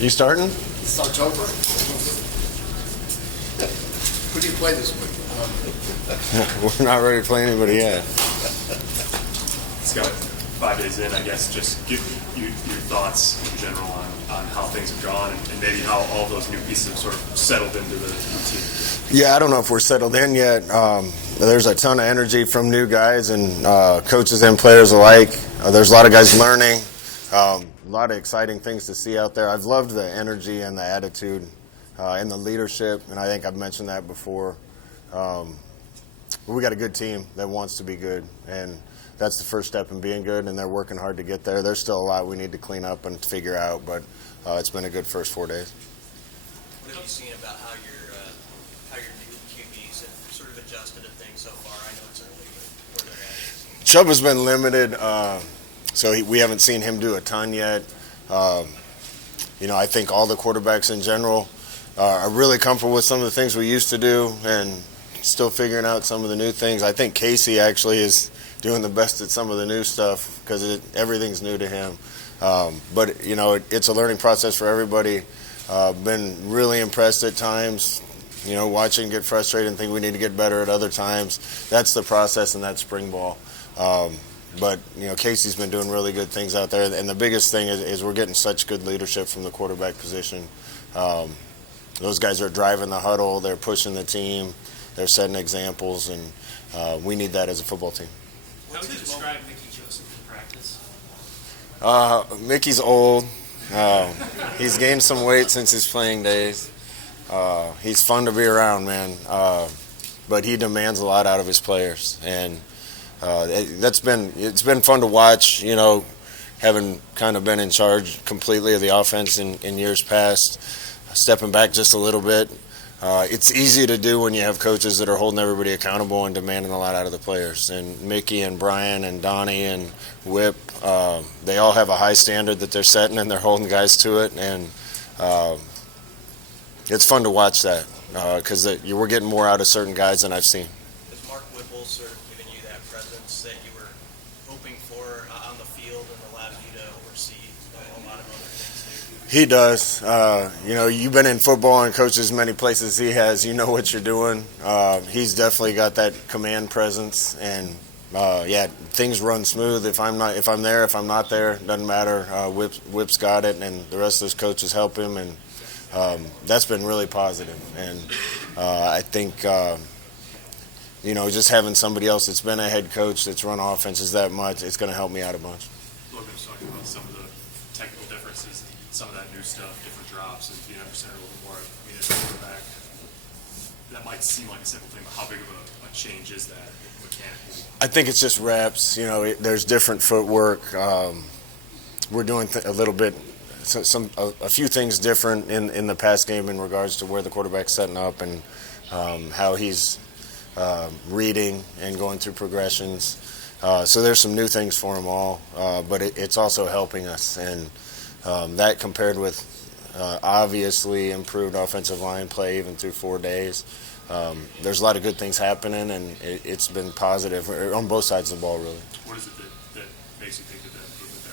You starting? It's October. Who do you play this week? We're not ready to play anybody yet. Scott, 5 days in, I guess, just give you your thoughts in general on how things have gone and maybe how all those new pieces have sort of settled into the routine. Yeah, I don't know if we're settled in yet. There's a ton of energy from new guys and coaches and players alike. There's a lot of guys learning. A lot of exciting things to see out there. I've loved the energy and the attitude and the leadership, and I think I've mentioned that before. We got a good team that wants to be good, and that's the first step in being good, and they're working hard to get there. There's still a lot we need to clean up and figure out, but it's been a good first 4 days. What have you seen about how your new QBs have sort of adjusted to things so far? I know it's early, but where they're at. Chubb has been limited, so we haven't seen him do a ton yet. I think all the quarterbacks in general are really comfortable with some of the things we used to do and still figuring out some of the new things. I think Casey actually is doing the best at some of the new stuff because everything's new to him. But it's a learning process for everybody. Been really impressed at times, watching get frustrated and think we need to get better at other times. That's the process and that's spring ball. But Casey's been doing really good things out there, and the biggest thing is we're getting such good leadership from the quarterback position. Those guys are driving the huddle, they're pushing the team, they're setting examples, and we need that as a football team. How would you describe Mickey Joseph in practice? Mickey's old. He's gained some weight since his playing days. He's fun to be around, man. But he demands a lot out of his players, and it's been fun to watch. Having kind of been in charge completely of the offense in years past, stepping back just a little bit. It's easy to do when you have coaches that are holding everybody accountable and demanding a lot out of the players. And Mickey and Brian and Donnie and Whip, they all have a high standard that they're setting, and they're holding guys to it. And it's fun to watch that because we're getting more out of certain guys than I've seen. Has Mark Whipple sort of given you that presence that you were hoping for on the field and allowed you to oversee a lot of other things too? He does. You've been in football and coached as many places as he has. You know what you're doing. He's definitely got that command presence, and things run smooth. If I'm there, if I'm not there, doesn't matter. Whip's got it, and the rest of his coaches help him, and that's been really positive. And I think just having somebody else that's been a head coach that's run offenses that much, it's going to help me out a bunch. Logan was talking about some of the technical differences, some of that new stuff, different drops, and being understand a little bit more. I mean, as a quarterback, that might seem like a simple thing, but how big of a change is that mechanically? I think it's just reps. There's different footwork. We're doing a little bit, a few things different in the pass game in regards to where the quarterback's setting up and how he's reading and going through progressions. So there's some new things for them all, but it's also helping us. And that compared with obviously improved offensive line play even through 4 days, there's a lot of good things happening, and it's been positive on both sides of the ball, really. What is it that makes you think that the improvement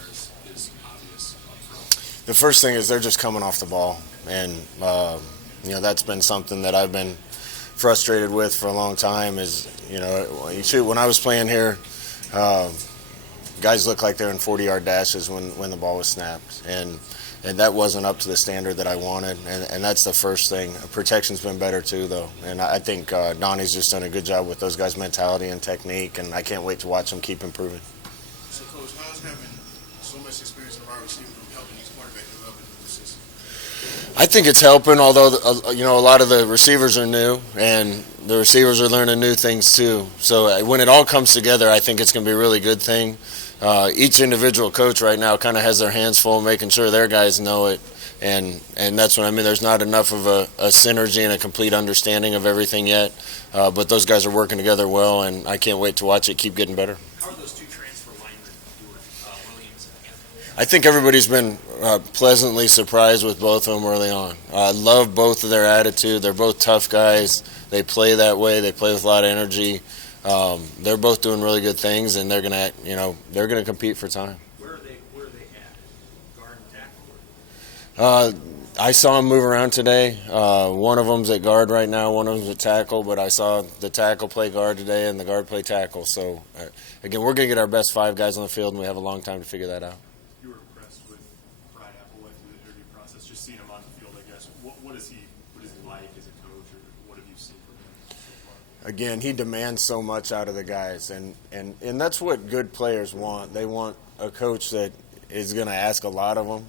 there is obvious up front? The first thing is they're just coming off the ball, and that's been something that I've been frustrated with for a long time. Is when I was playing here, guys looked like they're in 40-yard dashes when the ball was snapped, and that wasn't up to the standard that I wanted, and that's the first thing. Protection's been better too, though, and I think Donnie's just done a good job with those guys' mentality and technique, and I can't wait to watch them keep improving. So, Coach, how's having so much experience in a wide receiver room helping these quarterbacks develop into the system? I think it's helping, although a lot of the receivers are new, and the receivers are learning new things too. So when it all comes together, I think it's going to be a really good thing. Each individual coach right now kind of has their hands full making sure their guys know it, and that's what I mean. There's not enough of a synergy and a complete understanding of everything yet, but those guys are working together well, and I can't wait to watch it keep getting better. How are those two transfer linemen doing, Williams and Anthony? I think everybody's been pleasantly surprised with both of them early on. I love both of their attitude. They're both tough guys. They play that way. They play with a lot of energy. They're both doing really good things, and they're gonna compete for time. Where are they at? Guard and tackle? I saw him move around today. One of them's at guard right now. One of them's at tackle. But I saw the tackle play guard today and the guard play tackle. So, again, we're going to get our best 5 guys on the field, and we have a long time to figure that out. You were impressed with Brian Applewhite through the interview process. Just seeing him on the field, I guess. What is he like as a coach, or what have you seen from him so far? Again, he demands so much out of the guys, and that's what good players want. They want a coach that is going to ask a lot of them,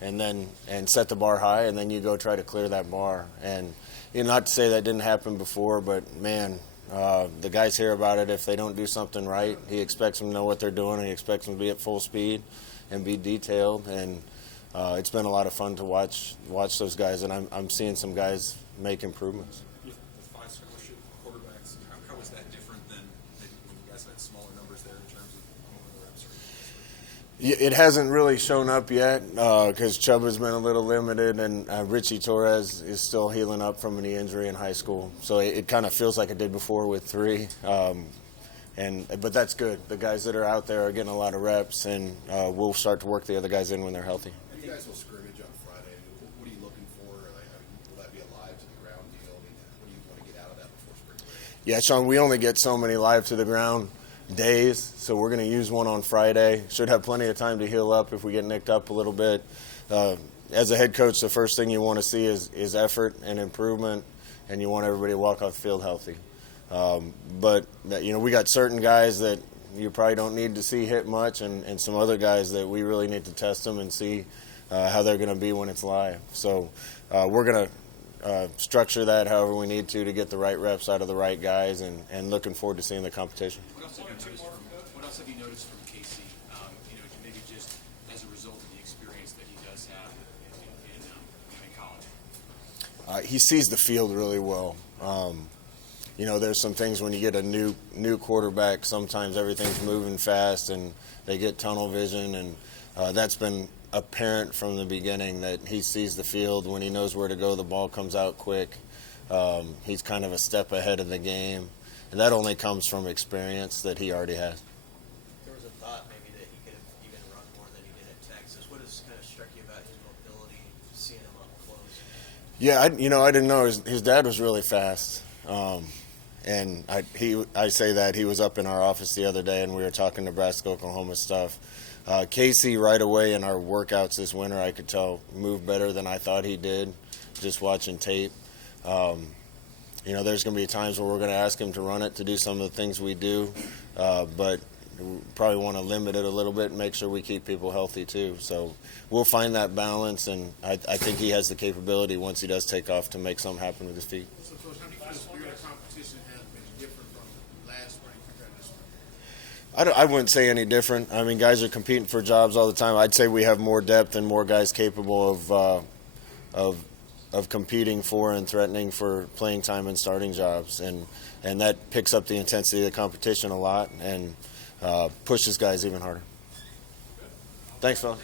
and set the bar high, and then you go try to clear that bar. And not to say that didn't happen before, but man, the guys hear about it. If they don't do something right, he expects them to know what they're doing. And he expects them to be at full speed and be detailed. And it's been a lot of fun to watch those guys, and I'm seeing some guys make improvements. With 5 scholarship quarterbacks, how is that different than maybe when you guys had smaller numbers there in terms of moving the reps? It hasn't really shown up yet because Chubb has been a little limited, and Richie Torres is still healing up from a knee injury in high school. So it kind of feels like it did before with 3. But that's good. The guys that are out there are getting a lot of reps, and we'll start to work the other guys in when they're healthy. You guys will scrimmage on Friday. What are you looking for? Will that be a live to the ground deal? What do you want to get out of that before spring break? Yeah, Sean, we only get so many live to the ground days, so we're going to use one on Friday. Should have plenty of time to heal up if we get nicked up a little bit. As a head coach, the first thing you want to see is effort and improvement, and you want everybody to walk off the field healthy. But we got certain guys that you probably don't need to see hit much, and some other guys that we really need to test them and see how they're going to be when it's live. So we're going to structure that however we need to get the right reps out of the right guys, and looking forward to seeing the competition. What else have you noticed from Casey? Maybe just as a result of the experience that he does have in college. He sees the field really well. There's some things when you get a new quarterback, sometimes everything's moving fast and they get tunnel vision, and that's been apparent from the beginning that he sees the field. When he knows where to go, the ball comes out quick. He's kind of a step ahead of the game, and that only comes from experience that he already has. There was a thought maybe that he could have even run more than he did at Texas. What has kind of struck you about his mobility, seeing him up close? Yeah, I didn't know his dad was really fast. And I say that he was up in our office the other day, and we were talking Nebraska, Oklahoma stuff. Casey, right away in our workouts this winter, I could tell moved better than I thought he did, just watching tape. There's going to be times where we're going to ask him to run it to do some of the things we do, but we probably want to limit it a little bit and make sure we keep people healthy too. So we'll find that balance, and I think he has the capability once he does take off to make something happen with his feet. So, Coach, how do you feel the spirit of competition has been different from last spring compared to this spring? I wouldn't say any different. I mean, guys are competing for jobs all the time. I'd say we have more depth and more guys capable of competing for and threatening for playing time and starting jobs, and that picks up the intensity of the competition a lot and pushes guys even harder. Thanks, Phil.